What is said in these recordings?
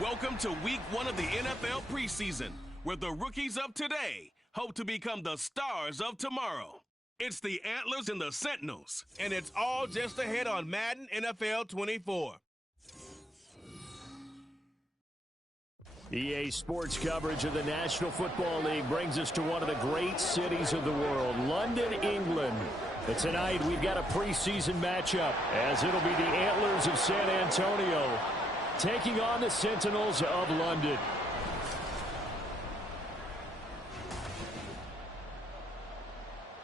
Welcome to week 1 of the NFL preseason, where the rookies of today hope to become the stars of tomorrow. It's the Antlers and the Sentinels, and it's all just ahead on Madden NFL 24. EA Sports coverage of the National Football League brings us to one of the great cities of the world, London, England. But tonight we've got a preseason matchup, as it'll be the Antlers of San Antonio taking on the Sentinels of London.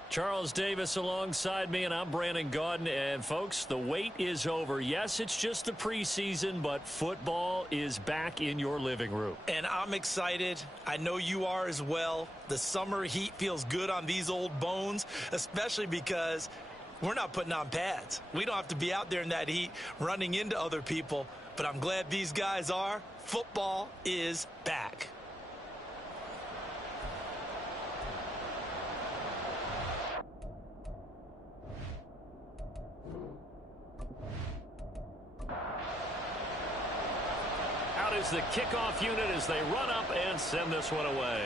Charles Davis alongside me, and I'm Brandon Gaudin. And, folks, the wait is over. Yes, it's just the preseason, but football is back in your living room. And I'm excited. I know you are as well. The summer heat feels good on these old bones, especially because we're not putting on pads. We don't have to be out there in that heat running into other people. But I'm glad these guys are. Football is back. Out is the kickoff unit as they run up and send this one away.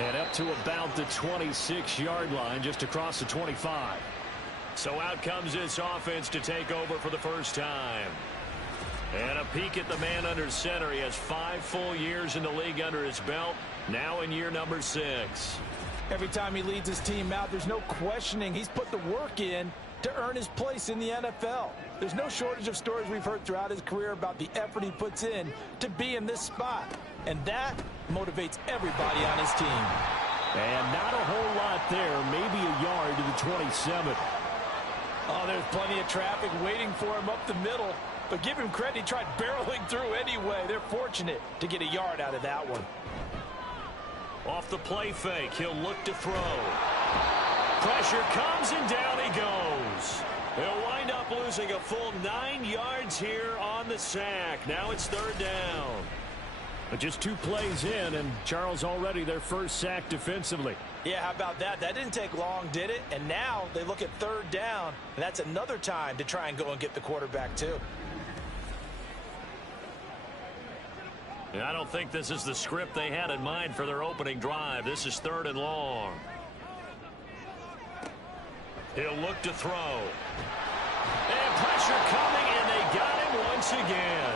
And up to about the 26-yard line, just across the 25. So out comes this offense to take over for the first time. And a peek at the man under center. He has 5 full years in the league under his belt, now in year number 6. Every time he leads his team out, there's no questioning. He's put the work in to earn his place in the NFL. There's no shortage of stories we've heard throughout his career about the effort he puts in to be in this spot. And that motivates everybody on his team. And not a whole lot there, maybe a yard to the 27. Oh, there's plenty of traffic waiting for him up the middle. But give him credit, he tried barreling through anyway. They're fortunate to get a yard out of that one. Off the play fake, he'll look to throw. Pressure comes and down he goes. He'll wind up losing a full 9 yards here on the sack. Now it's 3rd down. But just 2 plays in, and Charles already their first sack defensively. Yeah, how about that? That didn't take long, did it? And now they look at 3rd down, and that's another time to try and go and get the quarterback too. And I don't think this is the script they had in mind for their opening drive. This is 3rd and long. He'll look to throw. And pressure coming, and they got him once again.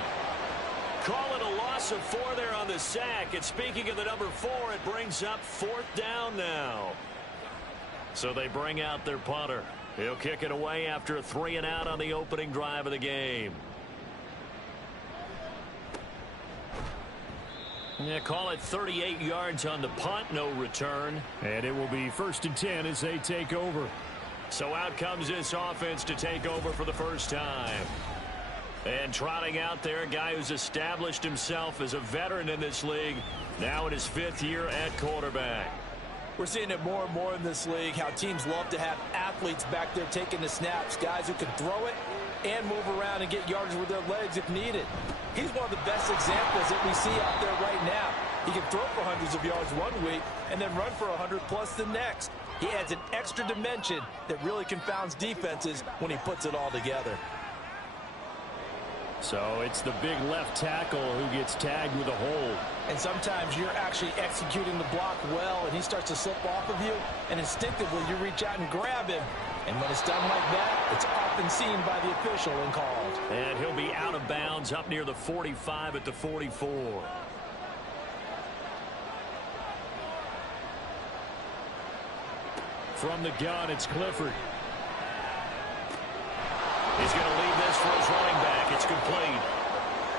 Call it a loss of 4 there on the sack. And speaking of the number 4, it brings up 4th down now. So they bring out their punter. He'll kick it away after a 3 and out on the opening drive of the game. Yeah, call it 38 yards on the punt, no return. And it will be 1st and 10 as they take over. So out comes this offense to take over for the first time. And trotting out there, a guy who's established himself as a veteran in this league, now in his 5th year at quarterback. We're seeing it more and more in this league, how teams love to have athletes back there taking the snaps, guys who can throw it and move around and get yards with their legs if needed. He's one of the best examples that we see out there right now. He can throw for hundreds of yards one week and then run for 100+ the next. He adds an extra dimension that really confounds defenses when he puts it all together. So it's the big left tackle who gets tagged with a hold. And sometimes you're actually executing the block well, and he starts to slip off of you, and instinctively you reach out and grab him. And when it's done like that, it's often seen by the official and called. And he'll be out of bounds up near the 45 at the 44. From the gun, it's Clifford. He's going to leave this for his running back. It's complete.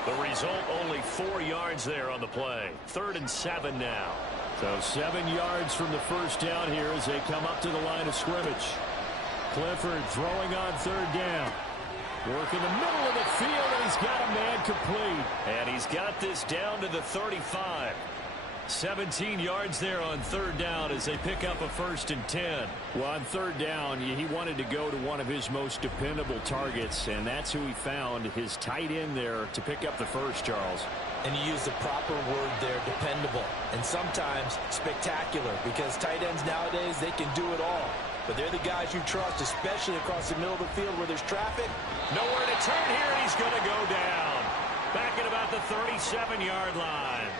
The result, only 4 yards there on the play. 3rd and 7 now. So 7 yards from the first down here as they come up to the line of scrimmage. Clifford throwing on 3rd down. Working the middle of the field, and he's got a man complete. And he's got this down to the 35. 17 yards there on 3rd down as they pick up a 1st and 10. Well, on 3rd down, he wanted to go to one of his most dependable targets, and that's who he found, his tight end there, to pick up the first, Charles. And you use the proper word there, dependable, and sometimes spectacular, because tight ends nowadays, they can do it all. but they're the guys you trust, especially across the middle of the field where there's traffic. Nowhere to turn here, and he's going to go down. Back at about the 37-yard line.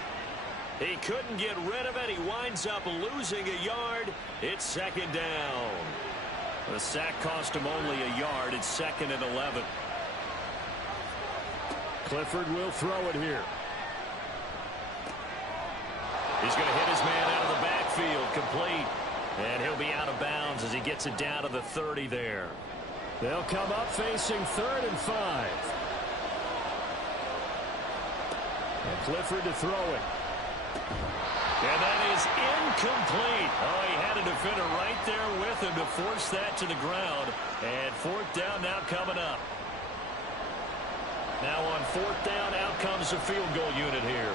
He couldn't get rid of it. He winds up losing a yard. It's second down. The sack cost him only a yard. It's second and 11. Clifford will throw it here. He's going to hit his man out of the backfield, complete. And he'll be out of bounds as he gets it down to the 30 there. They'll come up facing 3rd and 5. And Clifford to throw it. And that is incomplete. Oh, he had a defender right there with him to force that to the ground. And 4th down now coming up. Now on 4th down, out comes the field goal unit here.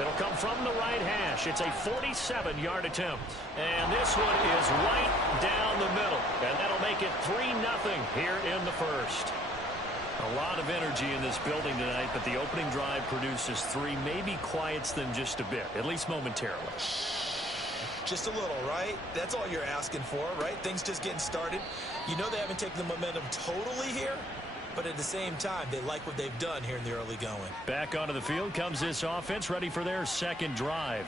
It'll come from the right hash. It's a 47-yard attempt. And this one is right down the middle. And that'll make it 3-0 here in the first. A lot of energy in this building tonight, but the opening drive produces 3. Maybe quiets them just a bit, at least momentarily. Just a little, right? That's all you're asking for, right? Things just getting started. You know they haven't taken the momentum totally here, but at the same time, they like what they've done here in the early going. Back onto the field comes this offense, ready for their second drive.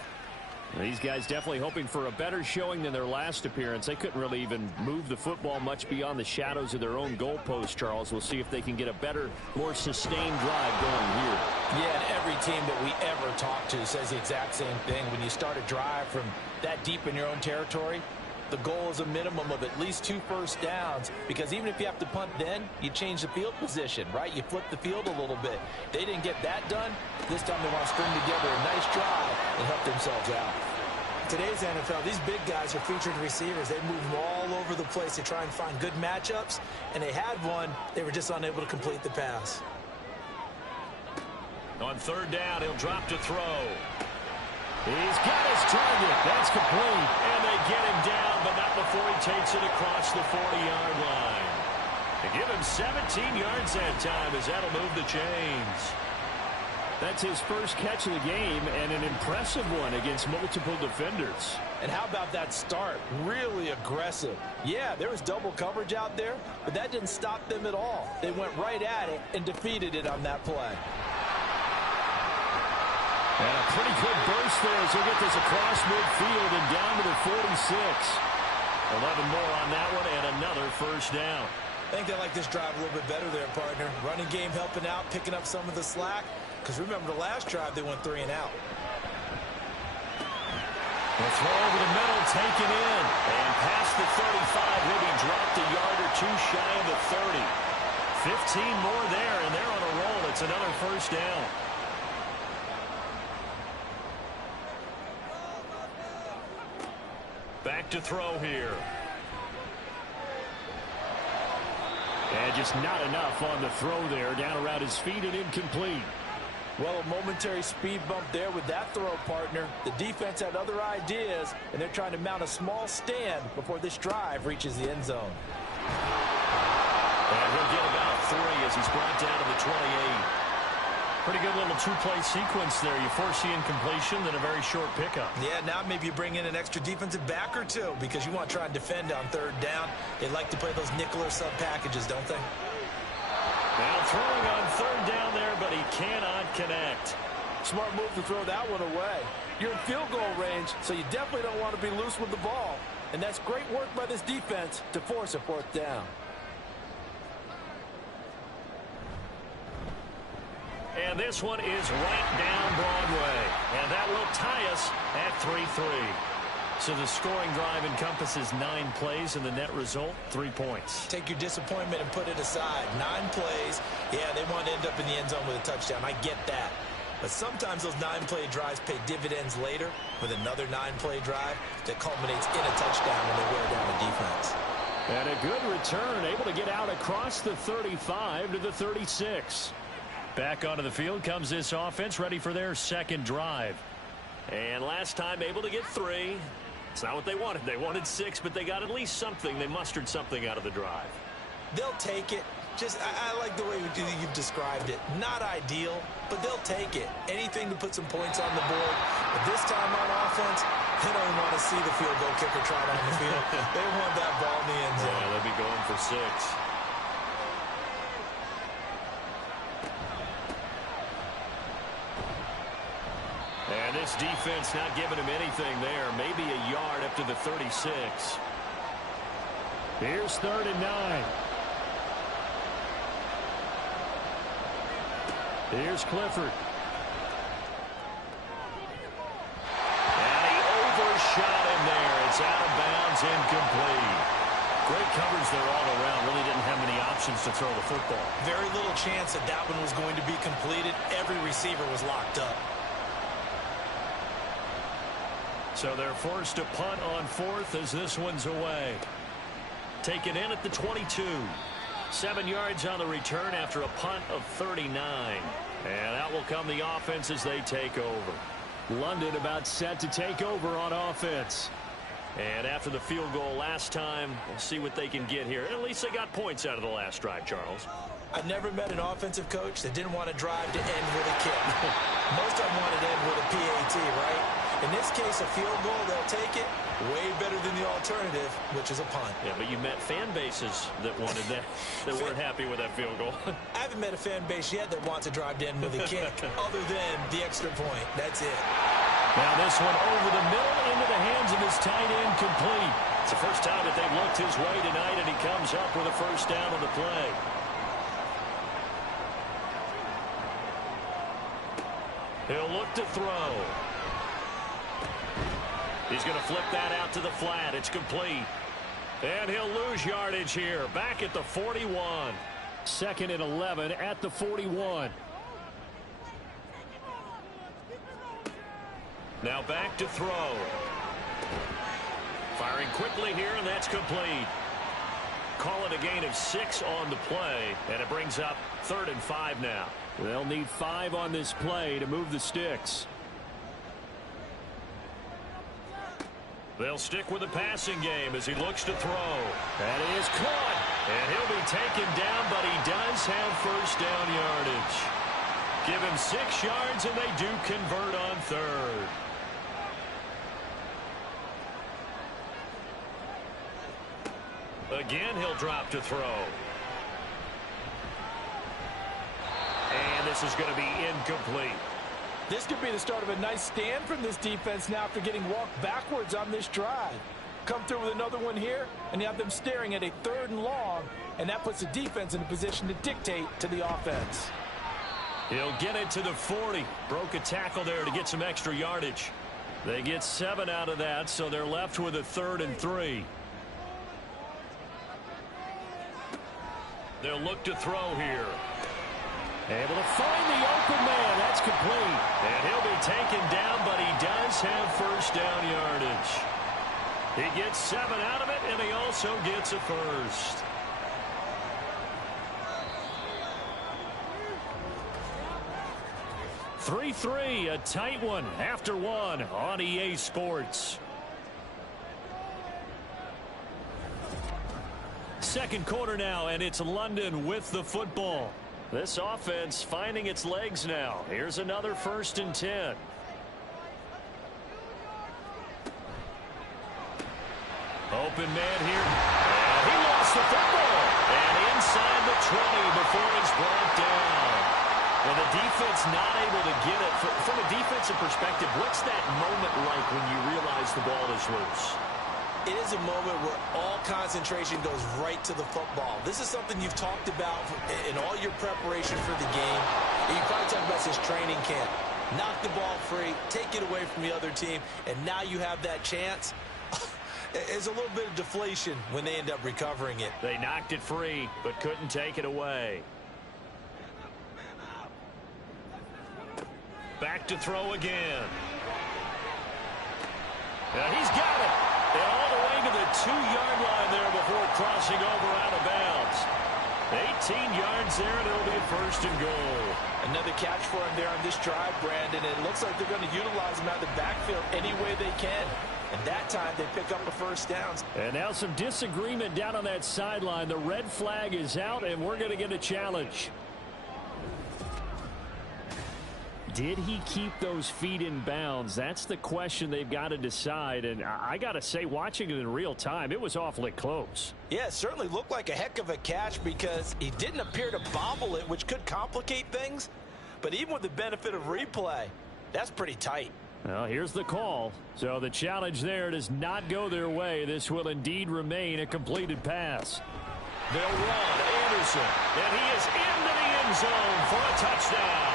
These guys definitely hoping for a better showing than their last appearance. They couldn't really even move the football much beyond the shadows of their own goalpost, Charles. We'll see if they can get a better, more sustained drive going here. Yeah, and every team that we ever talk to says the exact same thing. When you start a drive from that deep in your own territory, the goal is a minimum of at least 2 first downs, because even if you have to punt then, you change the field position, right? You flip the field a little bit. They didn't get that done. This time they want to string together a nice drive and help themselves out. Today's NFL, these big guys are featured receivers. They move them all over the place to try and find good matchups, and they had one. They were just unable to complete the pass. On 3rd down, he'll drop to throw. He's got his target. That's complete. And they get him down, but not before he takes it across the 40-yard line. They give him 17 yards that time as that'll move the chains. That's his first catch of the game, and an impressive one against multiple defenders. And how about that start? Really aggressive. Yeah, there was double coverage out there, but that didn't stop them at all. They went right at it and defeated it on that play. And a pretty good burst there as he'll get this across midfield and down to the 46. 11 more on that one and another first down. I think they like this drive a little bit better there, partner. Running game helping out, picking up some of the slack. Because remember, the last drive, they went 3 and out. The throw over the middle, taken in. And past the 35, he'll be dropped a yard or 2 shy of the 30. 15 more there, and they're on a roll. It's another first down. Back to throw here. And just not enough on the throw there. Down around his feet and incomplete. Well, a momentary speed bump there with that throw, partner. The defense had other ideas, and they're trying to mount a small stand before this drive reaches the end zone. And he'll get about 3 as he's brought down to the 28. Pretty good little 2-play sequence there. You force the incompletion, then a very short pickup. Yeah, now maybe you bring in an extra defensive back or 2 because you want to try and defend on 3rd down. They like to play those nickel or sub packages, don't they? Now throwing on 3rd down there, but he cannot connect. Smart move to throw that one away. You're in field goal range, so you definitely don't want to be loose with the ball. And that's great work by this defense to force a 4th down. And this one is right down Broadway. And that will tie us at 3-3. So the scoring drive encompasses 9 plays, and the net result, 3 points. Take your disappointment and put it aside. 9 plays. Yeah, they want to end up in the end zone with a touchdown. I get that. But sometimes those 9-play drives pay dividends later with another 9-play drive that culminates in a touchdown when they wear down the defense. And a good return, able to get out across the 35 to the 36. Back onto the field comes this offense, ready for their second drive. And last time able to get 3. It's not what they wanted. They wanted 6, but they got at least something. They mustered something out of the drive. They'll take it. Just, I like the way you've described it. Not ideal, but they'll take it. Anything to put some points on the board. But this time on offense, They don't want to see the field goal kicker trot on the field. They want that ball in the end zone. Yeah, they'll be going for 6. And this defense not giving him anything there. Maybe a yard up to the 36. Here's 3rd and 9. Here's Clifford. And he overshot him there. It's out of bounds, incomplete. Great coverage there all around. Really didn't have many options to throw the football. Very little chance that that one was going to be completed. Every receiver was locked up. So they're forced to punt on 4th as this one's away. Taken in at the 22. 7 yards on the return after a punt of 39. And out will come the offense as they take over. London about set to take over on offense. And after the field goal last time, we'll see what they can get here. At least they got points out of the last drive, Charles. I've never met an offensive coach that didn't want to drive to end with a kick. Most of them wanted to end with a PAT, right? In this case, a field goal, they'll take it. Way better than the alternative, which is a punt. Yeah, but you met fan bases that wanted that, that weren't happy with that field goal. I haven't met a fan base yet that wants to drive to end with a kick, other than the extra point. That's it. Now this one over the middle into the hands of his tight end, complete. It's the first time that they've looked his way tonight, and he comes up with a first down on the play. He'll look to throw. He's going to flip that out to the flat. It's complete. And he'll lose yardage here. Back at the 41. 2nd and 11 at the 41. Now back to throw. Firing quickly here, and that's complete. Call it a gain of 6 on the play, and it brings up 3rd and 5 now. They'll need 5 on this play to move the sticks. They'll stick with the passing game as he looks to throw. That is caught. And he'll be taken down, but he does have first down yardage. Give him 6 yards, and they do convert on 3rd. Again, he'll drop to throw. And this is going to be incomplete. This could be the start of a nice stand from this defense now after getting walked backwards on this drive. Come through with another one here, and you have them staring at a 3rd and long, and that puts the defense in a position to dictate to the offense. He'll get it to the 40. Broke a tackle there to get some extra yardage. They get 7 out of that, so they're left with a 3rd and 3. They'll look to throw here. Able to find the open man. That's complete. And he'll be taken down, but he does have first down yardage. He gets 7 out of it, and he also gets a first. (3-3), a tight one after 1 on EA Sports. Second quarter now, and it's London with the football. This offense finding its legs now. Here's another 1st and 10. Open man here. And he lost the football. And inside the 20 before it's brought down. And the defense not able to get it. From a defensive perspective, what's that moment like when you realize the ball is loose? It is a moment where all concentration goes right to the football. This is something you've talked about in all your preparation for the game. You probably talked about this training camp. Knock the ball free, take it away from the other team, and now you have that chance. There's a little bit of deflation when they end up recovering it. They knocked it free, but couldn't take it away. Back to throw again. Now he's got it. And all the way to the 2-yard line there before crossing over out of bounds. 18 yards there, and it'll be a 1st and goal. Another catch for him there on this drive, Brandon. It looks like they're going to utilize him out of the backfield any way they can. And that time they pick up a first down. And now some disagreement down on that sideline. The red flag is out, and we're going to get a challenge. did he keep those feet in bounds? That's the question they've got to decide. And I got to say, watching it in real time, it was awfully close. Yeah, it certainly looked like a heck of a catch because he didn't appear to bobble it, which could complicate things. But even with the benefit of replay, that's pretty tight. Well, here's the call. So the challenge there does not go their way. This will indeed remain a completed pass. They'll run Anderson, and he is into the end zone for a touchdown.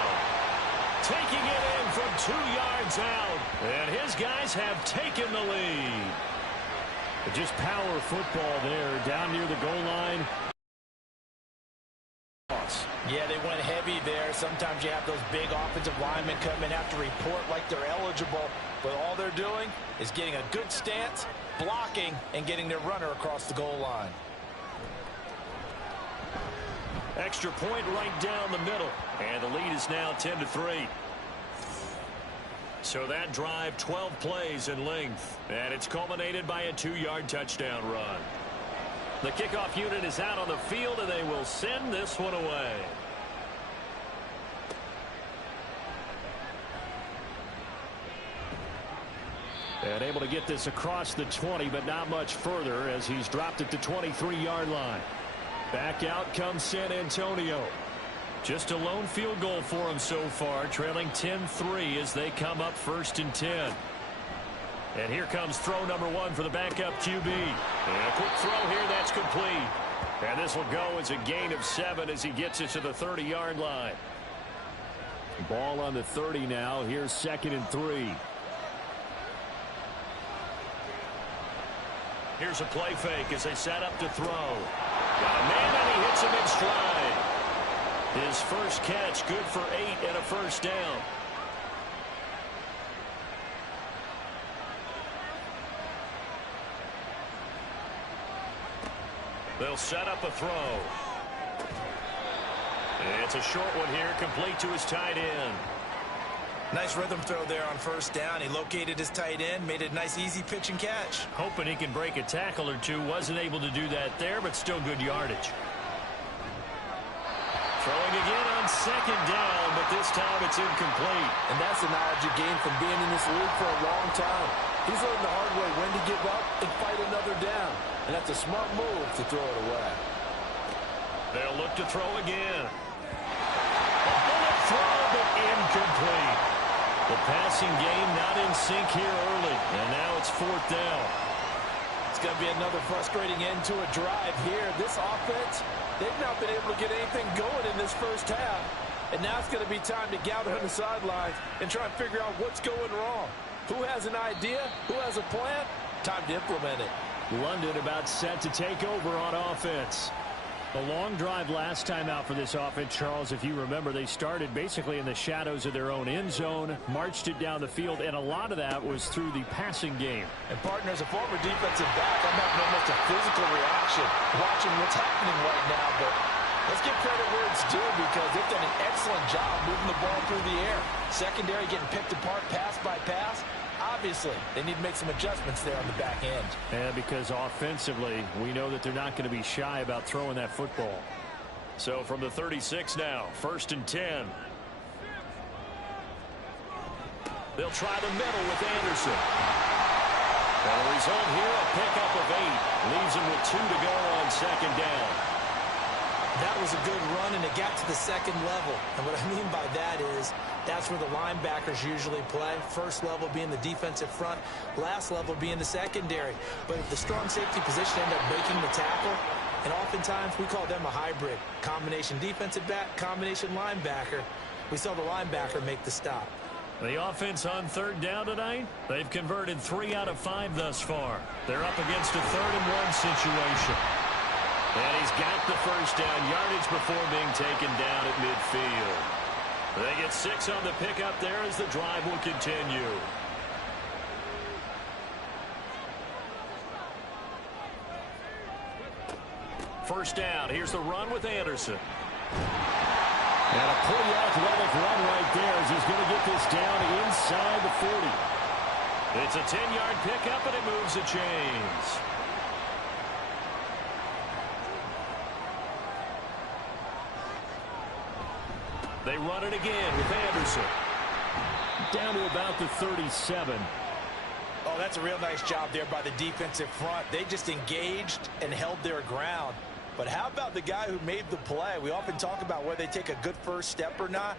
Taking it in from 2 yards out, and his guys have taken the lead. But just power football there down near the goal line. Yeah, they went heavy there. Sometimes you have those big offensive linemen come and have to report like they're eligible, but all they're doing is getting a good stance, blocking, and getting their runner across the goal line. Extra point right down the middle, and the lead is now 10-3. So that drive, 12 plays in length, and it's culminated by a 2-yard touchdown run. The kickoff unit is out on the field, and they will send this one away. And able to get this across the 20, but not much further as he's dropped it to 23-yard line. Back out comes San Antonio. Just a lone field goal for him so far, trailing 10-3 as they come up 1st and 10. And here comes throw number 1 for the backup QB. And a quick throw here, that's complete. And this will go as a gain of 7 as he gets it to the 30-yard line. Ball on the 30 now. Here's 2nd and 3. Here's a play fake as they set up to throw. Got a man, and he hits him in stride. His first catch, good for 8 and a first down. They'll set up a throw. It's a short one here, complete to his tight end. Nice rhythm throw there on 1st down. He located his tight end, made a nice easy pitch and catch. Hoping he can break a tackle or two. Wasn't able to do that there, but still good yardage. Throwing again on 2nd down, but this time it's incomplete. And that's the knowledge you gain from being in this league for a long time. He's learned the hard way when to give up and fight another down. And that's a smart move to throw it away. They'll look to throw again. A bullet throw, but incomplete. The passing game not in sync here early, and now it's 4th down. It's going to be another frustrating end to a drive here. This offense, they've not been able to get anything going in this first half. And now it's going to be time to gather on the sidelines and try and figure out what's going wrong. Who has an idea? Who has a plan? Time to implement it. London about set to take over on offense. A long drive last time out for this offense, Charles. If you remember, they started basically in the shadows of their own end zone, marched it down the field, and a lot of that was through the passing game. And, partner, as a former defensive back, I'm having almost a physical reaction watching what's happening right now. But let's give credit where it's due because they've done an excellent job moving the ball through the air. Secondary getting picked apart pass by pass. Obviously, they need to make some adjustments there on the back end. And because offensively, we know that they're not going to be shy about throwing that football. So from the 36 now, 1st and 10. They'll try the middle with Anderson. And the result here, a pickup of 8. Leaves him with 2 to go on 2nd down. That was a good run, and it got to the 2nd level. And what I mean by that is that's where the linebackers usually play. First level being the defensive front, last level being the secondary. But if the strong safety position end up making the tackle, and oftentimes we call them a hybrid. Combination defensive back, combination linebacker. We saw the linebacker make the stop. The offense on 3rd down tonight, they've converted 3 out of 5 thus far. They're up against a 3rd and 1 situation. And he's got the first down yardage before being taken down at midfield. They get 6 on the pickup there as the drive will continue. First down. Here's the run with Anderson. And a pretty athletic run right there as he's going to get this down inside the 40. It's a 10-yard pickup, and it moves the chains. They run it again with Anderson. down to about the 37. Oh, that's a real nice job there by the defensive front. They just engaged and held their ground. But how about the guy who made the play? We often talk about whether they take a good first step or not.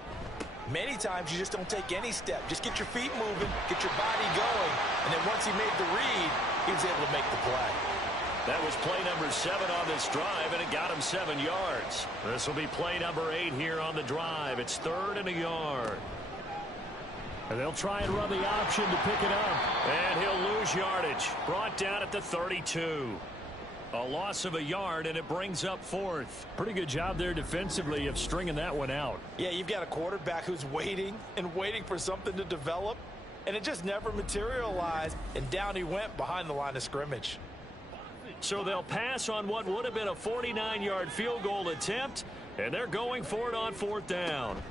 Many times you just don't take any step. Just get your feet moving, get your body going, and then once he made the read, he was able to make the play. That was play number 7 on this drive, and it got him 7 yards. This will be play number 8 here on the drive. It's 3rd and a yard. And they'll try and run the option to pick it up. And he'll lose yardage. Brought down at the 32. A loss of a yard, and it brings up 4th. Pretty good job there defensively of stringing that one out. Yeah, you've got a quarterback who's waiting and waiting for something to develop, and it just never materialized, and down he went behind the line of scrimmage. So they'll pass on what would have been a 49-yard field goal attempt, and they're going for it on 4th down.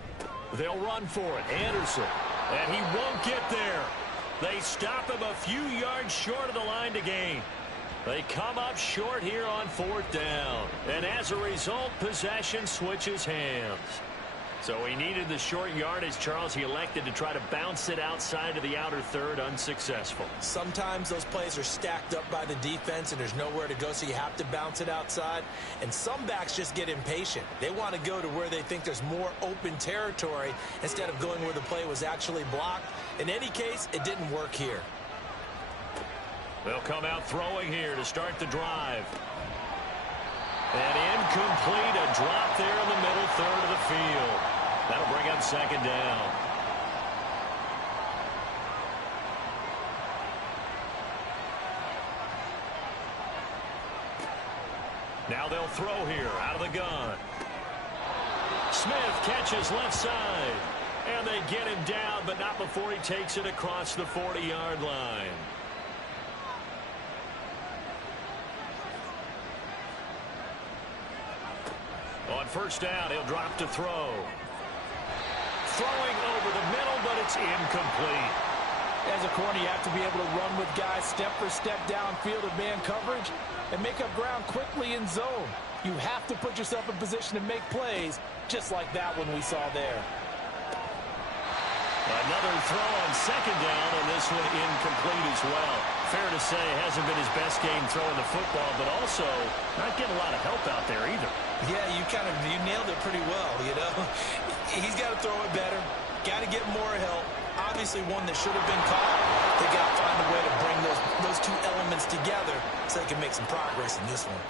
They'll run for it. Anderson, and he won't get there. They stop him a few yards short of the line to gain. They come up short here on 4th down. And as a result, possession switches hands. So he needed the short yardage, Charles. He elected to try to bounce it outside of the outer third, unsuccessful. Sometimes those plays are stacked up by the defense and there's nowhere to go, so you have to bounce it outside. And some backs just get impatient. They want to go to where they think there's more open territory instead of going where the play was actually blocked. In any case, it didn't work here. They'll come out throwing here to start the drive. And incomplete, a drop there in the middle third of the field. That'll bring up 2nd down. Now they'll throw here out of the gun. Smith catches left side. And they get him down, but not before he takes it across the 40-yard line. On 1st down, he'll drop to throw. Throwing over the middle, but it's incomplete. As a corner, you have to be able to run with guys step for step downfield of man coverage and make up ground quickly in zone. You have to put yourself in position to make plays, just like that one we saw there. Another throw on 2nd down, and this one incomplete as well. Fair to say, hasn't been his best game throwing the football, but also not getting a lot of help out there either. Yeah, you nailed it pretty well, you know. He's got to throw it better. Got to get more help. Obviously one that should have been caught. They got to find a way to bring those two elements together so they can make some progress in this one.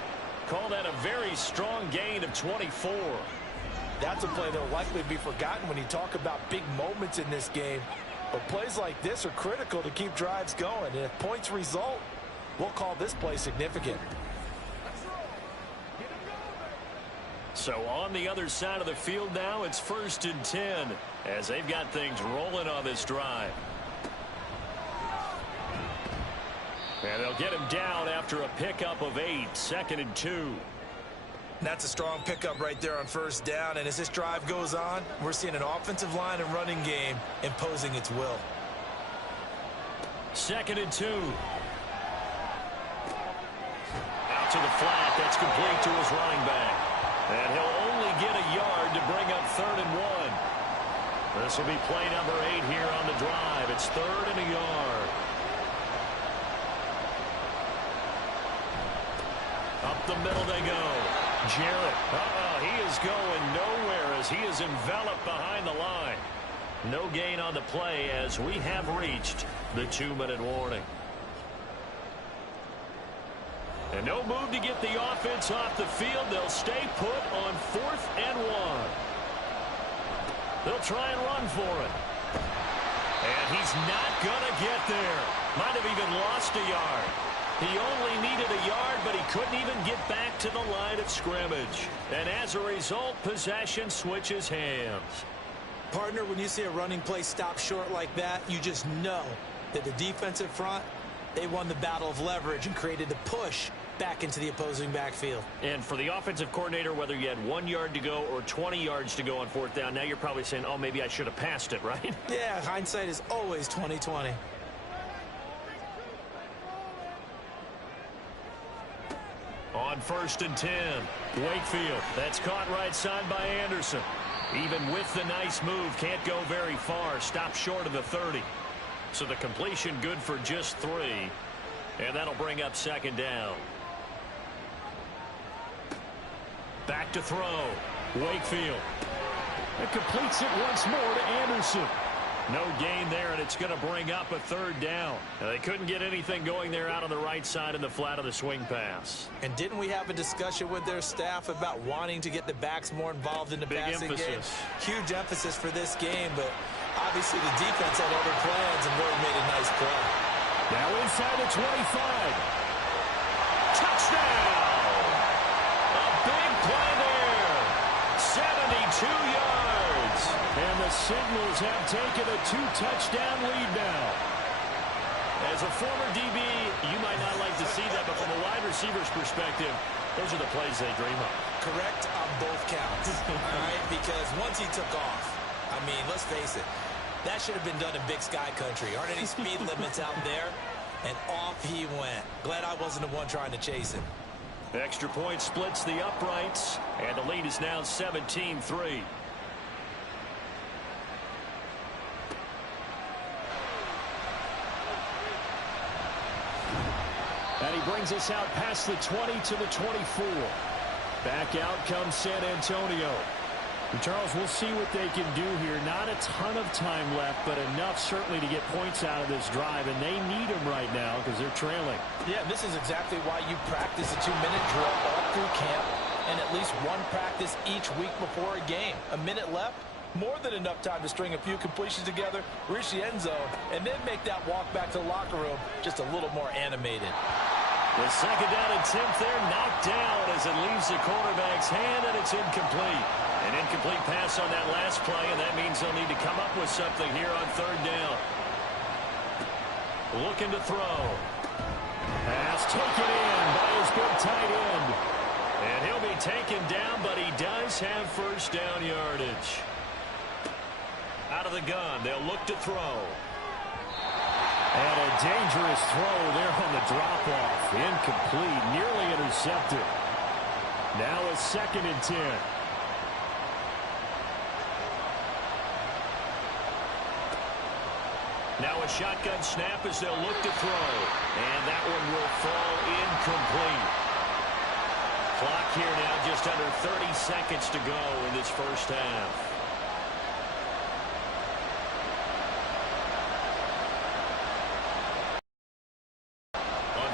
Call that a very strong gain of 24. That's a play that will likely be forgotten when you talk about big moments in this game. But plays like this are critical to keep drives going. And if points result, we'll call this play significant. So on the other side of the field now, it's 1st and 10 as they've got things rolling on this drive. And they'll get him down after a pickup of 8, 2nd and 2. That's a strong pickup right there on 1st down. And as this drive goes on, we're seeing an offensive line and running game imposing its will. 2nd and 2. Out to the flat. That's complete to his running back. And he'll only get a yard to bring up 3rd and 1. This will be play number 8 here on the drive. It's 3rd and a yard. Up the middle they go. Jarrett, he is going nowhere as he is enveloped behind the line. No gain on the play as we have reached the 2-minute warning. And no move to get the offense off the field. They'll stay put on 4th and 1. They'll try and run for it. And he's not going to get there. Might have even lost a yard. He only needed a yard, but he couldn't even get back to the line of scrimmage. And as a result, possession switches hands. Partner, when you see a running play stop short like that, you just know that the defensive front, they won the battle of leverage and created the push back into the opposing backfield. And for the offensive coordinator, whether you had 1 yard to go or 20 yards to go on 4th down, now you're probably saying, oh, maybe I should have passed it, right? Yeah, hindsight is always 20/20. On 1st and 10, Wakefield. That's caught right side by Anderson. Even with the nice move, can't go very far. Stop short of the 30. So the completion good for just 3. And that'll bring up second down. Back to throw. Wakefield. It completes it once more to Anderson. No gain there, and it's going to bring up a third down. They couldn't get anything going there out on the right side in the flat of the swing pass. And didn't we have a discussion with their staff about wanting to get the backs more involved in the passing game? Huge emphasis for this game, but obviously the defense had other plans and really made a nice play. Now inside the 25. Touchdown! A big play there. 72 yards. And the Sentinels have taken a 2-touchdown lead now. As a former DB, you might not like to see that, but from a wide receiver's perspective, those are the plays they dream of. Correct on both counts, all right? Because once he took off, I mean, let's face it, that should have been done in Big Sky Country. Aren't any speed limits out there? And off he went. Glad I wasn't the one trying to chase him. Extra point splits the uprights, and the lead is now 17-3. And he brings us out past the 20 to the 24. Back out comes San Antonio. And Charles, we'll see what they can do here. Not a ton of time left, but enough certainly to get points out of this drive, and they need them right now because they're trailing. Yeah, this is exactly why you practice a 2-minute drill all through camp and at least one practice each week before a game. A minute left, more than enough time to string a few completions together, reach the end zone, and then make that walk back to the locker room just a little more animated. The second down attempt there knocked down as it leaves the quarterback's hand, and it's incomplete. An incomplete pass on that last play, and that means they'll need to come up with something here on third down. Looking to throw. Pass taken in by his big tight end. And he'll be taken down, but he does have first down yardage. Out of the gun, they'll look to throw. And a dangerous throw there on the drop-off. Incomplete, nearly intercepted. Now a 2nd and 10. Now a shotgun snap as they'll look to throw. And that one will fall incomplete. Clock here now just under 30 seconds to go in this first half.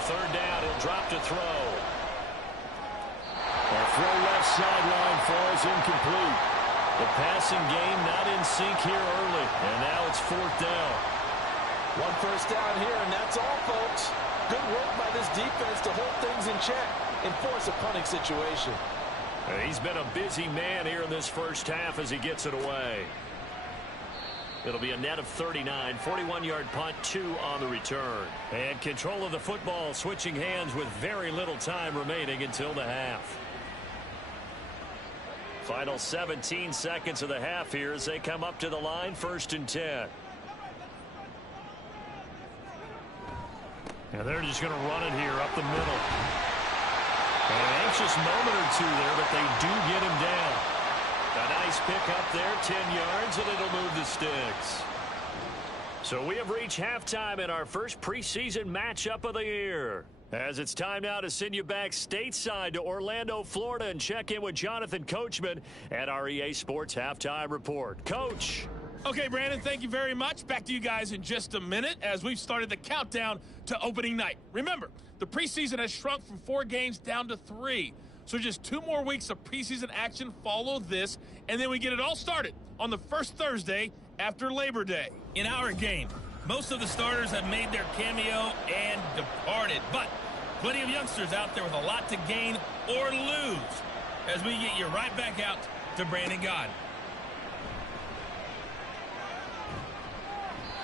Third down, he'll drop to throw. A throw left sideline falls incomplete. The passing game not in sync here early. And now it's 4th down. One first down here, and that's all, folks. Good work by this defense to hold things in check and force a punting situation. He's been a busy man here in this first half as he gets it away. It'll be a net of 39, 41-yard punt, 2 on the return. And control of the football switching hands with very little time remaining until the half. Final 17 seconds of the half here as they come up to the line, 1st and 10. And they're just going to run it here up the middle. An anxious moment or two there, but they do get him down. A nice pick up there, 10 yards, and it'll move the sticks. So we have reached halftime in our first preseason matchup of the year. As it's time now to send you back stateside to Orlando, Florida, and check in with Jonathan Coachman at our EA Sports Halftime Report. Coach. Okay, Brandon, thank you very much. Back to you guys in just a minute as we've started the countdown to opening night. Remember, the preseason has shrunk from 4 games down to 3. So just 2 more weeks of preseason action follow this, and then we get it all started on the first Thursday after Labor Day. In our game, most of the starters have made their cameo and departed, but plenty of youngsters out there with a lot to gain or lose as we get you right back out to Brandon God.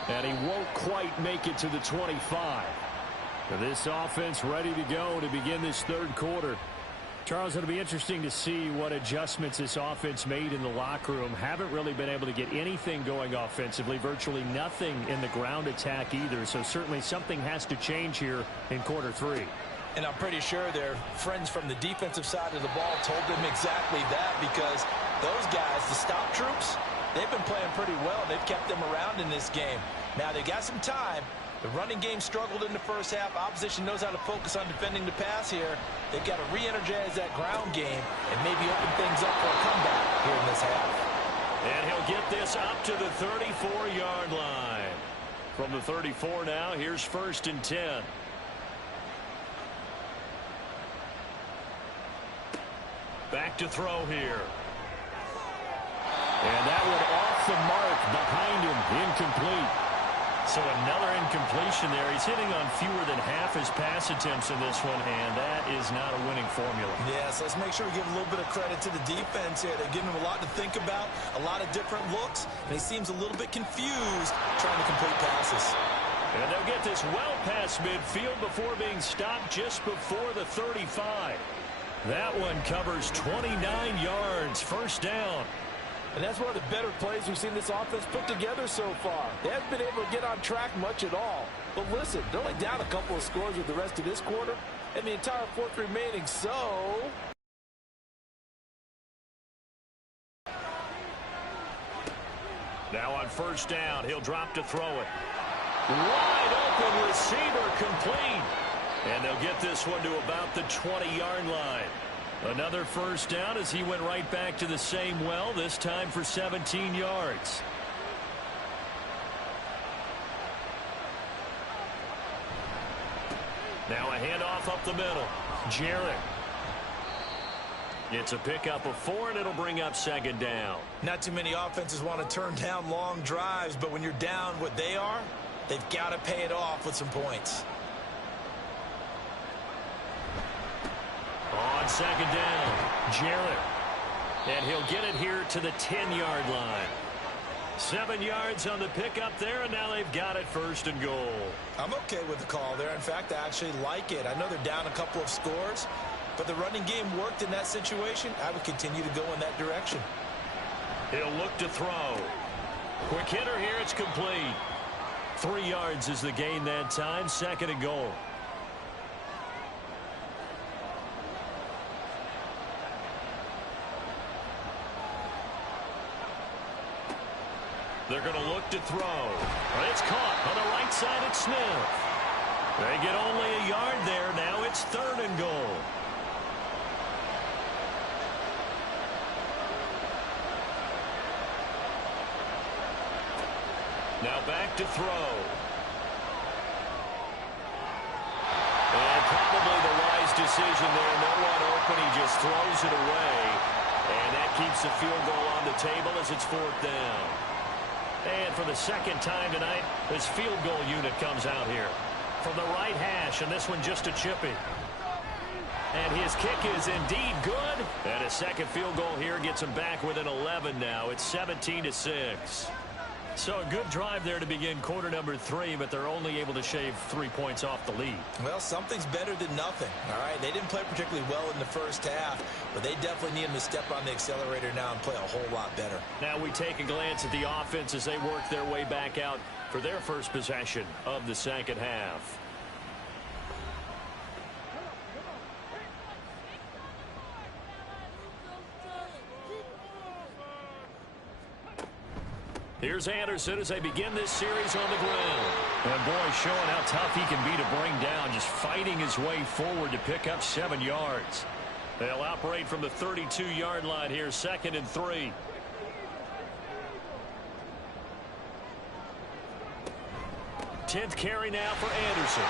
And he won't quite make it to the 25. This offense ready to go to begin this third quarter. Charles, it'll be interesting to see what adjustments this offense made in the locker room. Haven't really been able to get anything going offensively, virtually nothing in the ground attack either. So certainly something has to change here in quarter 3. And I'm pretty sure their friends from the defensive side of the ball told them exactly that, because those guys, the stop troops, they've been playing pretty well. They've kept them around in this game. Now, they got some time. The running game struggled in the first half. Opposition knows how to focus on defending the pass here. They've got to re-energize that ground game and maybe open things up for a comeback here in this half. And he'll get this up to the 34-yard line. From the 34 now, here's 1st and 10. Back to throw here. And that one off the mark behind him, incomplete. So another incompletion there. He's hitting on fewer than half his pass attempts in this one, and that is not a winning formula. Yes, let's make sure we give a little bit of credit to the defense here. They're giving him a lot to think about, a lot of different looks, and he seems a little bit confused trying to complete passes. And they'll get this well past midfield before being stopped just before the 35. That one covers 29 yards, 1st down. And that's one of the better plays we've seen this offense put together so far. They haven't been able to get on track much at all. But listen, they're only down a couple of scores with the rest of this quarter and the entire 4th remaining, so... Now on 1st down, he'll drop to throw it. Wide open receiver, complete. And they'll get this one to about the 20-yard line. Another 1st down as he went right back to the same well, this time for 17 yards. Now a handoff up the middle. Jarrett. It's a pickup of 4, and it'll bring up 2nd down. Not too many offenses want to turn down long drives, but when you're down what they are, they've got to pay it off with some points. On 2nd down, Jarrett. And he'll get it here to the 10-yard line. 7 yards on the pickup there, and now they've got it 1st and goal. I'm okay with the call there. In fact, I actually like it. I know they're down a couple of scores, but the running game worked in that situation. I would continue to go in that direction. He'll look to throw. Quick hitter here, it's complete. 3 yards is the gain that time, 2nd and goal. They're going to look to throw. It's caught on the right side at Smith. They get only a yard there. Now it's 3rd and goal. Now back to throw. And probably the wise decision there. No one open. He just throws it away. And that keeps the field goal on the table as it's 4th down. And for the 2nd time tonight, this field goal unit comes out here. From the right hash, and this one just a chippy. And his kick is indeed good. And a 2nd field goal here gets him back within 11 now. It's 17-6. So a good drive there to begin quarter number 3, but they're only able to shave 3 points off the lead. Well, something's better than nothing, all right? They didn't play particularly well in the first half, but they definitely need them to step on the accelerator now and play a whole lot better. Now we take a glance at the offense as they work their way back out for their first possession of the 2nd half. Here's Anderson as they begin this series on the ground. And boy, showing how tough he can be to bring down, just fighting his way forward to pick up 7 yards. They'll operate from the 32-yard line here, 2nd and 3. Tenth carry now for Anderson.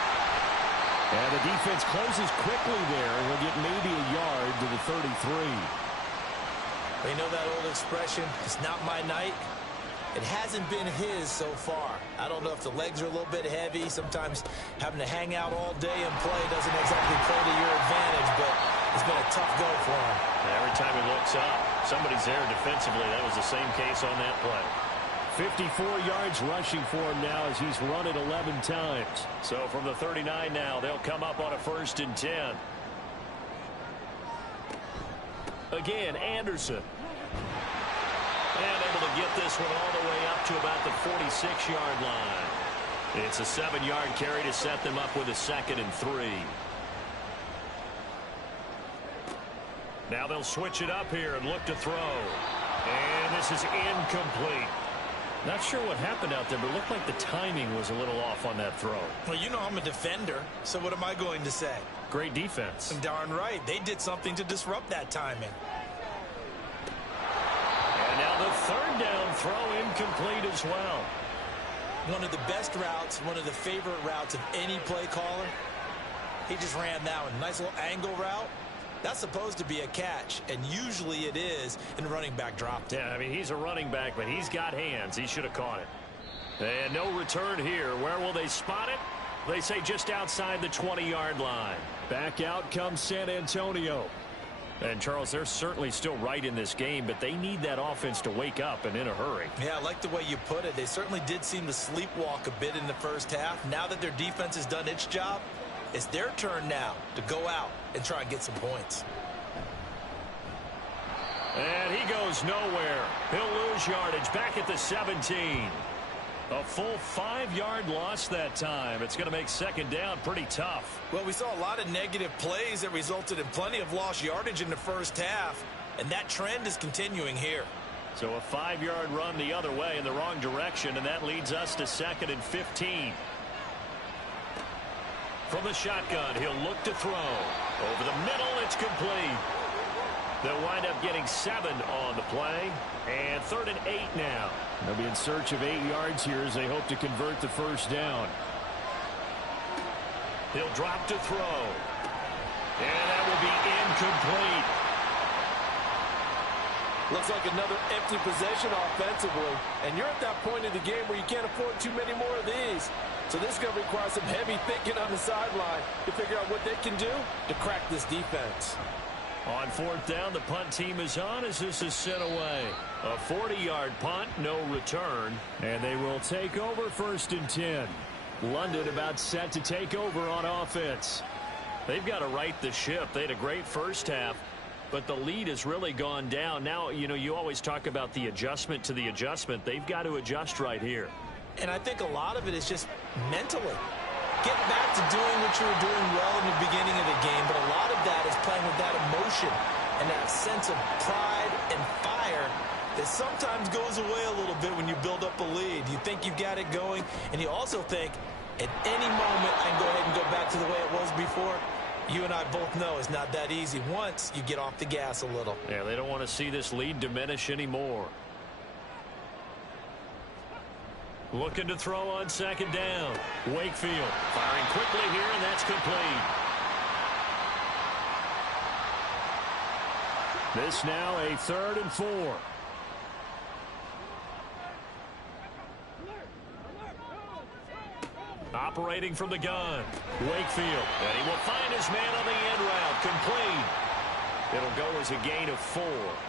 And the defense closes quickly there. He'll get maybe a yard to the 33. You know that old expression, it's not my night. It hasn't been his so far. I don't know if the legs are a little bit heavy. Sometimes having to hang out all day and play doesn't exactly play to your advantage, but it's been a tough go for him. Every time he looks up, somebody's there defensively. That was the same case on that play. 54 yards rushing for him now as he's run it 11 times. So from the 39 now, they'll come up on a 1st and 10. Again, Anderson. And able to get this one all the way up to about the 46-yard line. It's a 7-yard carry to set them up with a 2nd and 3. Now they'll switch it up here and look to throw. And this is incomplete. Not sure what happened out there, but it looked like the timing was a little off on that throw. Well, you know I'm a defender, so what am I going to say? Great defense. Darn right. They did something to disrupt that timing. And now the third down throw incomplete as well. One of the best routes, one of the favorite routes of any play caller. He just ran that one. Nice little angle route. That's supposed to be a catch, and usually it is, and the running back dropped it. Yeah, I mean, he's a running back, but he's got hands. He should have caught it. And no return here. Where will they spot it? They say just outside the 20-yard line. Back out comes San Antonio. And, Charles, they're certainly still right in this game, but they need that offense to wake up and in a hurry. Yeah, I like the way you put it. They certainly did seem to sleepwalk a bit in the first half. Now that their defense has done its job, it's their turn now to go out and try and get some points. And he goes nowhere. He'll lose yardage back at the 17. A full 5-yard loss that time. It's going to make second down pretty tough. Well, we saw a lot of negative plays that resulted in plenty of lost yardage in the first half, and that trend is continuing here. So a 5-yard run the other way in the wrong direction, and that leads us to 2nd and 15. From the shotgun, he'll look to throw. Over the middle, it's complete. They'll wind up getting 7 on the play. And 3rd and 8 now. They'll be in search of 8 yards here as they hope to convert the first down. He'll drop to throw. And that will be incomplete. Looks like another empty possession offensively. And you're at that point in the game where you can't afford too many more of these. So this is going to require some heavy thinking on the sideline to figure out what they can do to crack this defense. On 4th down, the punt team is on as this is sent away. A 40-yard punt, no return. And they will take over 1st and 10. London about set to take over on offense. They've got to right the ship. They had a great first half, but the lead has really gone down. Now, you know, you always talk about the adjustment to the adjustment. They've got to adjust right here. And I think a lot of it is just mentally. Get back to doing what you were doing well in the beginning of the game, but a lot of that is playing with that emotion and that sense of pride and fire that sometimes goes away a little bit when you build up a lead. You think you've got it going, and you also think at any moment I can go ahead and go back to the way it was before. You and I both know it's not that easy once you get off the gas a little. Yeah, they don't want to see this lead diminish anymore. Looking to throw on 2nd down. Wakefield firing quickly here, and that's complete. This now a 3rd and 4. Operating from the gun. Wakefield. And he will find his man on the end route. Complete. It'll go as a gain of 4.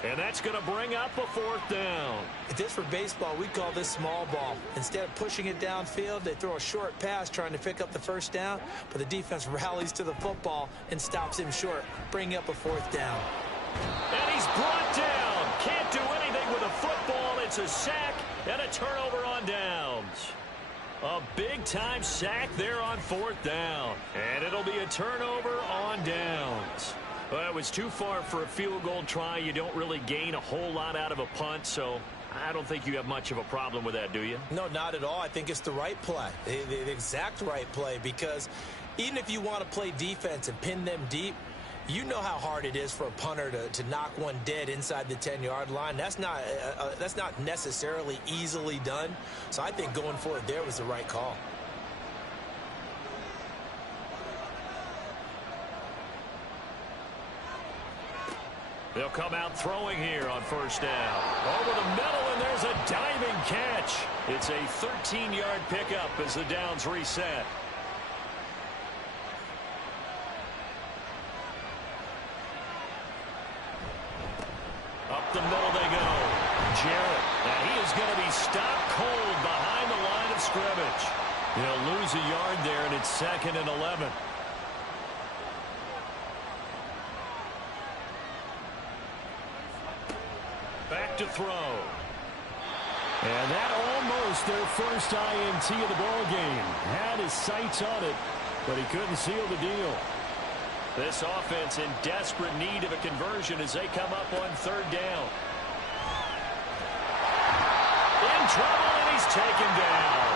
And that's going to bring up a 4th down. If this were baseball, we call this small ball. Instead of pushing it downfield, they throw a short pass trying to pick up the first down, but the defense rallies to the football and stops him short, bringing up a 4th down. And he's brought down. Can't do anything with a football. It's a sack and a turnover on downs. A big-time sack there on 4th down. And it'll be a turnover on downs. Well, it was too far for a field goal try. You don't really gain a whole lot out of a punt, so I don't think you have much of a problem with that, do you? No, not at all. I think it's the right play, the exact right play, because even if you want to play defense and pin them deep, you know how hard it is for a punter to knock one dead inside the 10-yard line. That's not necessarily easily done, so I think going for it there was the right call. They'll come out throwing here on 1st down. Over the middle, and there's a diving catch. It's a 13-yard pickup as the downs reset. Up the middle they go. Jarrett, and he is going to be stopped cold behind the line of scrimmage. He'll lose a yard there, and it's 2nd and 11. Back to throw. And that almost their first INT of the ball game. Had his sights on it, but he couldn't seal the deal. This offense in desperate need of a conversion as they come up on third down. In trouble, and he's taken down.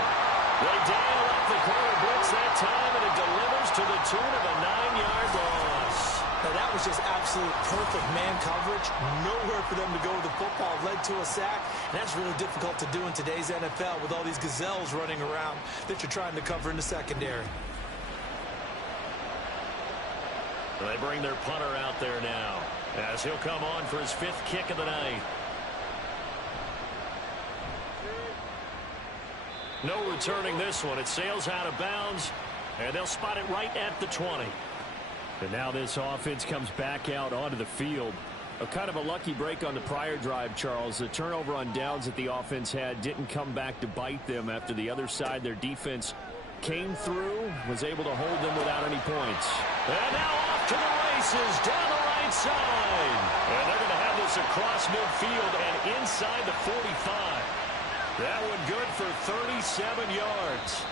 They dial up the corner blitz that time, and it delivers to the tune of a 9-yard loss. Now, that was just absolute perfect man coverage. Nowhere for them to go with the football. Led to a sack, and that's really difficult to do in today's NFL with all these gazelles running around that you're trying to cover in the secondary. They bring their punter out there now as he'll come on for his 5th kick of the night. No returning this one. It sails out of bounds, and they'll spot it right at the 20. And now this offense comes back out onto the field. A kind of a lucky break on the prior drive, Charles. The turnover on downs that the offense had didn't come back to bite them after the other side. Their defense came through, was able to hold them without any points. And now off to the races down the right side. And they're going to have this across midfield and inside the 45. That one good for 37 yards.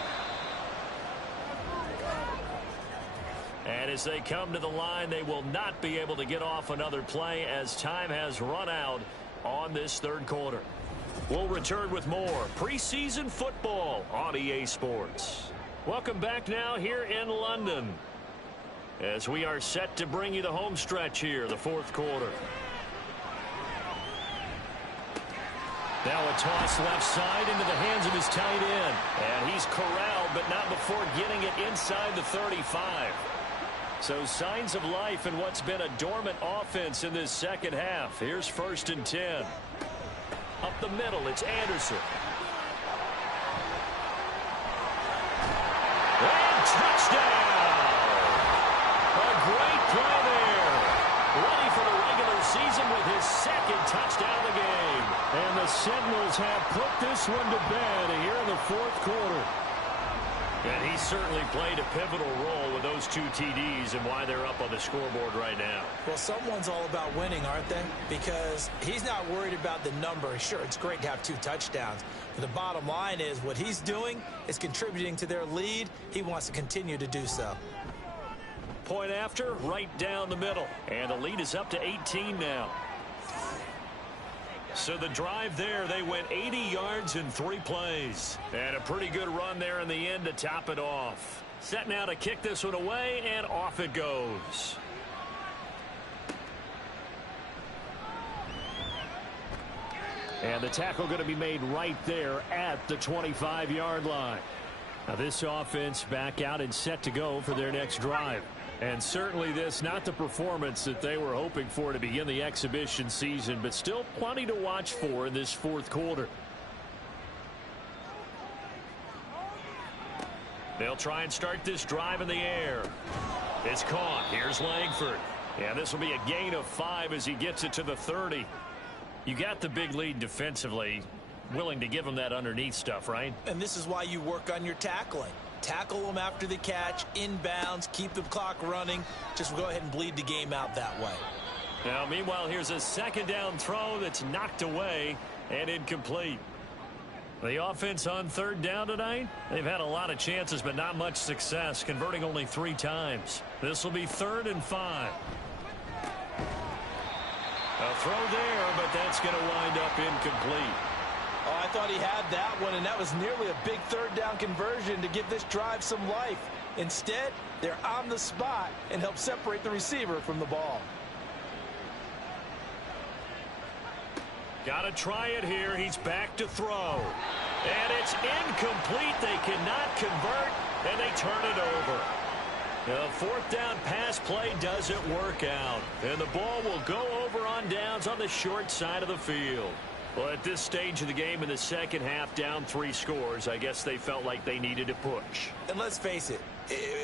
And as they come to the line, they will not be able to get off another play as time has run out on this third quarter. We'll return with more preseason football on EA Sports. Welcome back now here in London as we are set to bring you the home stretch here, the fourth quarter. Now a toss left side into the hands of his tight end. And he's corralled, but not before getting it inside the 35. So signs of life in what's been a dormant offense in this second half. Here's 1st and 10. Up the middle, it's Anderson. And touchdown! A great play there. Ready for the regular season with his 2nd touchdown of the game. And the Sentinels have put this one to bed here in the fourth quarter. And he certainly played a pivotal role with those 2 TDs and why they're up on the scoreboard right now. Well, someone's all about winning, aren't they? Because he's not worried about the number. Sure, it's great to have 2 touchdowns. But the bottom line is what he's doing is contributing to their lead. He wants to continue to do so. Point after, right down the middle. And the lead is up to 18 now. So the drive there, they went 80 yards in 3 plays. And a pretty good run there in the end to top it off. Set now to kick this one away, and off it goes. And the tackle going to be made right there at the 25-yard line. Now this offense back out and set to go for their next drive. And certainly this, not the performance that they were hoping for to begin the exhibition season, but still plenty to watch for in this fourth quarter. They'll try and start this drive in the air. It's caught. Here's Langford. Yeah, this will be a gain of 5 as he gets it to the 30. You got the big lead defensively. Willing to give him that underneath stuff, right? And this is why you work on your tackling. Tackle them after the catch, inbounds, keep the clock running. Just go ahead and bleed the game out that way. Now, meanwhile, here's a 2nd down throw that's knocked away and incomplete. The offense on 3rd down tonight, they've had a lot of chances, but not much success, converting only 3 times. This will be 3rd and 5. A throw there, but that's going to wind up incomplete. Oh, I thought he had that one, and that was nearly a big 3rd down conversion to give this drive some life. Instead, they're on the spot and help separate the receiver from the ball. Got to try it here. He's back to throw. And it's incomplete. They cannot convert, and they turn it over. The 4th down pass play doesn't work out. And the ball will go over on downs on the short side of the field. Well, at this stage of the game in the second half, down 3 scores, I guess they felt like they needed to push. And let's face it,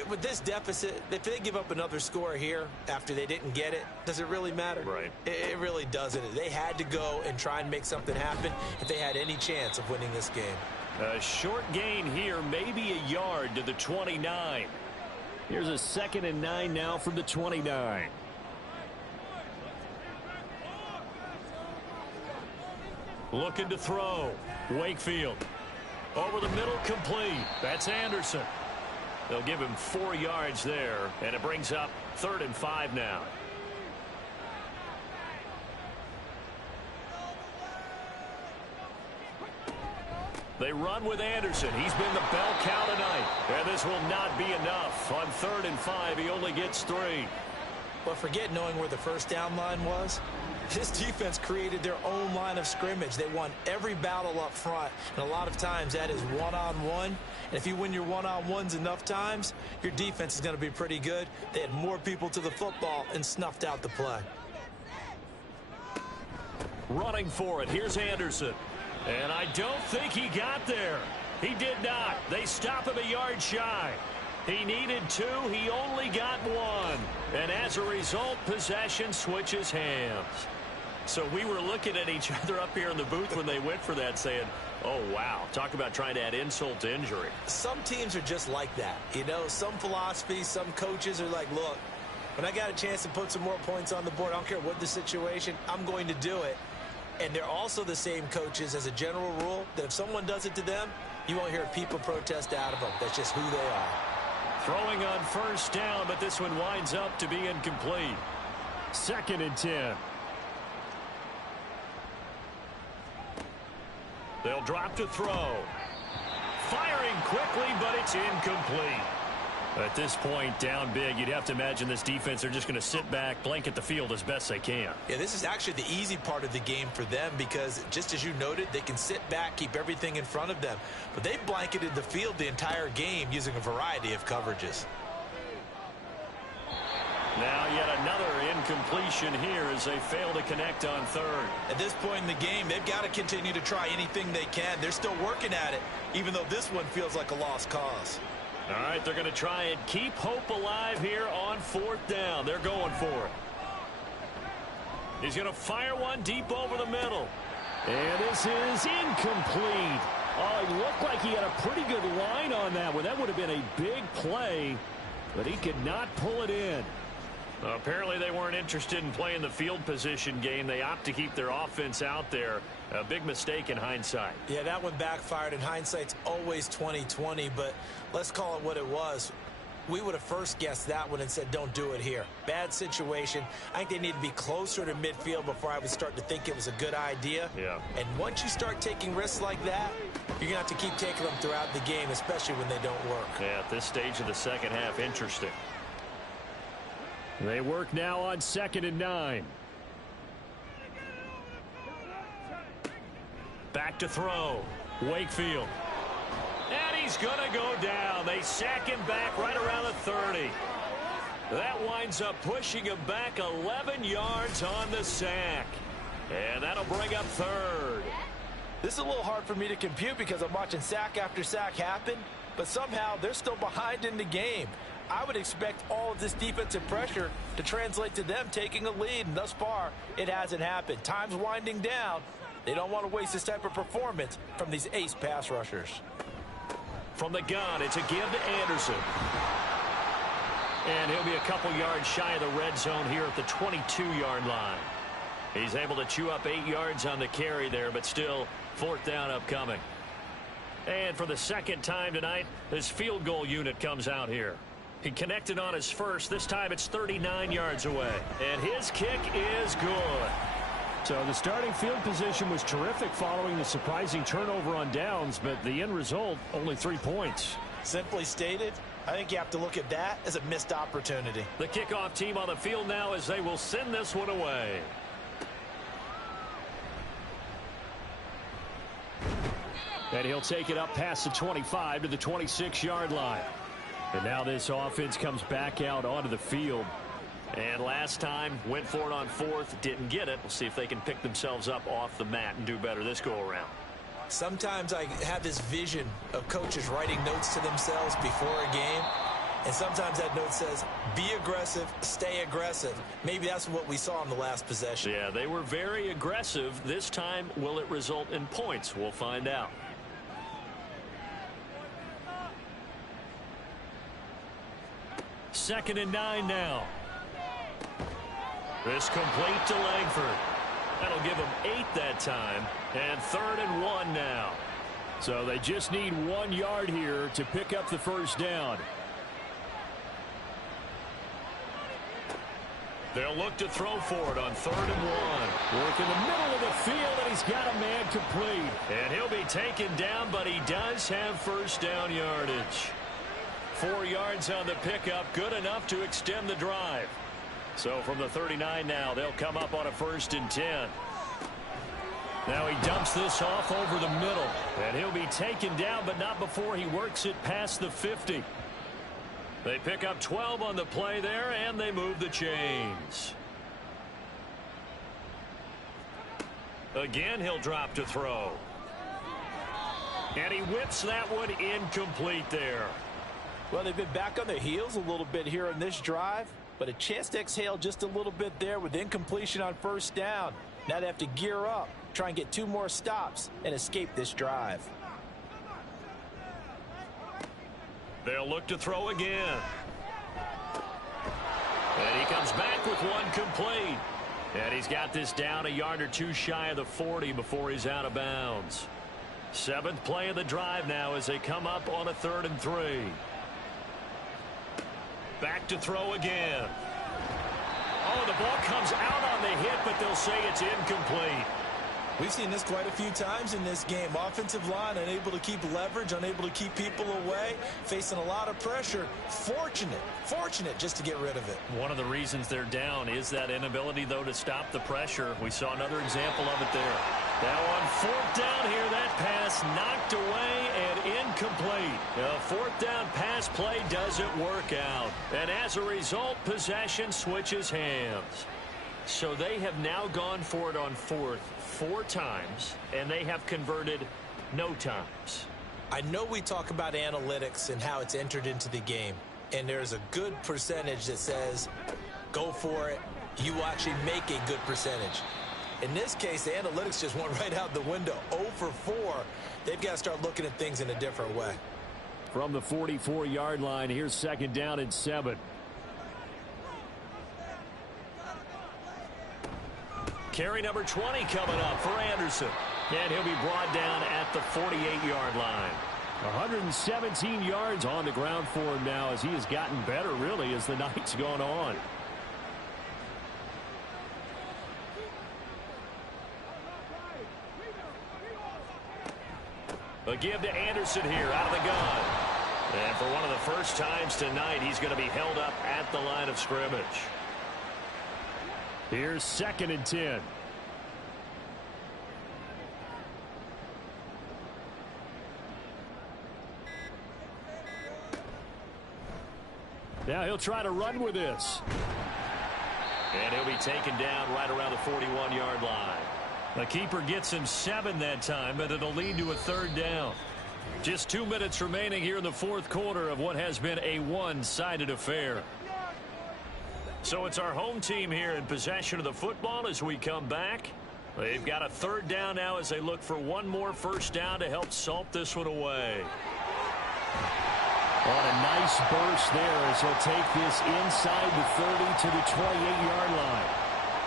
with this deficit, if they give up another score here after they didn't get it, does it really matter? Right. It really doesn't. They had to go and try and make something happen if they had any chance of winning this game. A short gain here, maybe a yard to the 29. Here's a 2nd and 9 now from the 29. Looking to throw. Wakefield. Over the middle, complete. That's Anderson. They'll give him 4 yards there, and it brings up 3rd and 5 now. They run with Anderson. He's been the bell cow tonight. And this will not be enough. On 3rd and 5, he only gets 3. But forget knowing where the first down line was. This defense created their own line of scrimmage. They won every battle up front. And a lot of times that is one-on-one. And if you win your one-on-ones enough times, your defense is going to be pretty good. They had more people to the football and snuffed out the play. Running for it. Here's Anderson. And I don't think he got there. He did not. They stop him a yard shy. He needed 2. He only got 1. And as a result, possession switches hands. So we were looking at each other up here in the booth when they went for that saying, oh, wow, talk about trying to add insult to injury. Some teams are just like that. You know, some philosophies, some coaches are like, look, when I got a chance to put some more points on the board, I don't care what the situation, I'm going to do it. And they're also the same coaches as a general rule that if someone does it to them, you won't hear people protest out of them. That's just who they are. Throwing on 1st down, but this one winds up to be incomplete. 2nd and 10. They'll drop to throw. Firing quickly, but it's incomplete. At this point, down big, you'd have to imagine this defense, they're just going to sit back, blanket the field as best they can. Yeah, this is actually the easy part of the game for them because, just as you noted, they can sit back, keep everything in front of them. But they've blanketed the field the entire game using a variety of coverages. Now yet another incompletion here as they fail to connect on 3rd. At this point in the game, they've got to continue to try anything they can. They're still working at it, even though this one feels like a lost cause. All right, they're going to try and keep hope alive here on 4th down. They're going for it. He's going to fire one deep over the middle. And this is incomplete. Oh, he looked like he had a pretty good line on that one. That would have been a big play, but he could not pull it in. Apparently they weren't interested in playing the field position game. They opt to keep their offense out there. A big mistake in hindsight. Yeah, that one backfired. In hindsight's always 20/20, but let's call it what it was. We would have first guessed that one and said, don't do it here. Bad situation. I think they need to be closer to midfield before I would start to think it was a good idea. Yeah. And once you start taking risks like that, you're going to have to keep taking them throughout the game, especially when they don't work. Yeah, at this stage of the second half, interesting. They work now on 2nd and 9. Back to throw. Wakefield. And he's going to go down. They sack him back right around the 30. That winds up pushing him back 11 yards on the sack. And that'll bring up 3rd. This is a little hard for me to compute because I'm watching sack after sack happen, but somehow they're still behind in the game. I would expect all of this defensive pressure to translate to them taking a lead, and thus far, it hasn't happened. Time's winding down. They don't want to waste this type of performance from these ace pass rushers. From the gun, it's a give to Anderson. And he'll be a couple yards shy of the red zone here at the 22-yard line. He's able to chew up 8 yards on the carry there, but still 4th down upcoming. And for the 2nd time tonight, his field goal unit comes out here. He connected on his first. This time it's 39 yards away. And his kick is good. So the starting field position was terrific following the surprising turnover on downs, but the end result, only 3 points. Simply stated, I think you have to look at that as a missed opportunity. The kickoff team on the field now as they will send this one away. And he'll take it up past the 25 to the 26-yard line. And now this offense comes back out onto the field. And last time, went for it on 4th, didn't get it. We'll see if they can pick themselves up off the mat and do better this go-around. Sometimes I have this vision of coaches writing notes to themselves before a game, and sometimes that note says, be aggressive, stay aggressive. Maybe that's what we saw in the last possession. Yeah, they were very aggressive. This time, will it result in points? We'll find out. Second and 9 now. This complete to Langford. That'll give them 8 that time. And 3rd and 1 now. So they just need 1 yard here to pick up the first down. They'll look to throw for it on 3rd and 1. Work in the middle of the field, and he's got a man complete. And he'll be taken down, but he does have first down yardage. 4 yards on the pickup, good enough to extend the drive. So from the 39 now, they'll come up on a 1st and 10. Now he dumps this off over the middle. And he'll be taken down, but not before he works it past the 50. They pick up 12 on the play there, and they move the chains. Again, he'll drop to throw. And he whips that one incomplete there. Well, they've been back on their heels a little bit here in this drive, but a chance to exhale just a little bit there with incompletion on 1st down. Now they have to gear up, try and get 2 more stops, and escape this drive. They'll look to throw again. And he comes back with one complete. And he's got this down a yard or 2 shy of the 40 before he's out of bounds. 7th play of the drive now as they come up on a 3rd and 3. Back to throw again. Oh, the ball comes out on the hit, but they'll say it's incomplete. We've seen this quite a few times in this game. Offensive line unable to keep leverage, unable to keep people away, facing a lot of pressure. Fortunate just to get rid of it. One of the reasons they're down is that inability, though, to stop the pressure. We saw another example of it there. Now on 4th down here, that pass knocked away and incomplete. A 4th down pass play doesn't work out. And as a result, possession switches hands. So they have now gone for it on 4th 4 times, and they have converted no times. I know we talk about analytics and how it's entered into the game, and there's a good percentage that says, go for it, you actually make a good percentage. In this case, the analytics just went right out the window. 0 for 4. They've got to start looking at things in a different way. From the 44-yard line, here's 2nd down and 7. Carry number 20 coming up for Anderson. And he'll be brought down at the 48-yard line. 117 yards on the ground for him now as he has gotten better, really, as the night's gone on. A give to Anderson here out of the gun. And for one of the first times tonight, he's going to be held up at the line of scrimmage. Here's 2nd and 10. Now he'll try to run with this. And he'll be taken down right around the 41-yard line. The keeper gets him 7 that time, but it'll lead to a 3rd down. Just 2 minutes remaining here in the 4th quarter of what has been a one-sided affair. So it's our home team here in possession of the football as we come back. They've got a 3rd down now as they look for one more 1st down to help salt this one away. On a nice burst there as he'll take this inside the 30 to the 28-yard line.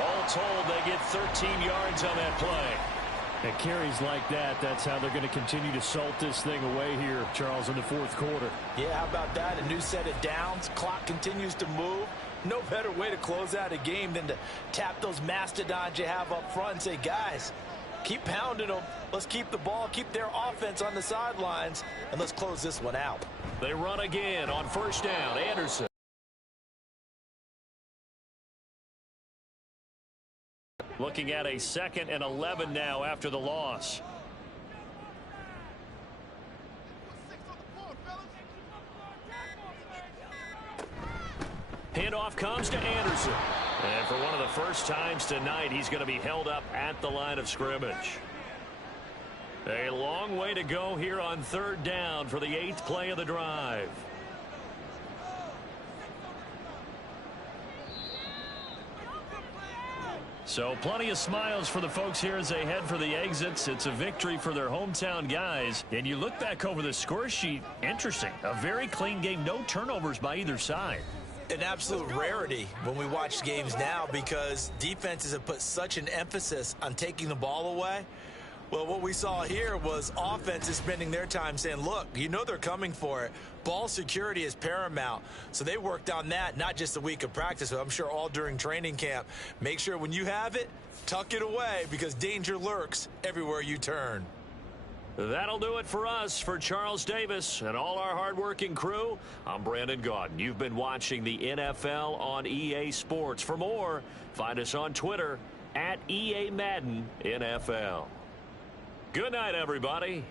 All told, they get 13 yards on that play. And carries like that, that's how they're going to continue to salt this thing away here, Charles, in the 4th quarter. Yeah, how about that? A new set of downs. Clock continues to move. No better way to close out a game than to tap those mastodons you have up front and say, guys, keep pounding them. Let's keep the ball, keep their offense on the sidelines, and let's close this one out. They run again on 1st down. Anderson. Looking at a 2nd and 11 now after the loss. Handoff comes to Anderson. And for one of the first times tonight, he's going to be held up at the line of scrimmage. A long way to go here on 3rd down for the 8th play of the drive. So plenty of smiles for the folks here as they head for the exits. It's a victory for their hometown guys. And you look back over the score sheet, interesting. A very clean game, no turnovers by either side. An absolute rarity when we watch games now because defenses have put such an emphasis on taking the ball away. Well, what we saw here was offenses spending their time saying, look, you know they're coming for it. Ball security is paramount. So they worked on that, not just a week of practice, but I'm sure all during training camp. Make sure when you have it, tuck it away because danger lurks everywhere you turn. That'll do it for us. For Charles Davis and all our hardworking crew, I'm Brandon Gaudin. You've been watching the NFL on EA Sports. For more, find us on Twitter @EA Madden NFL. Good night, everybody.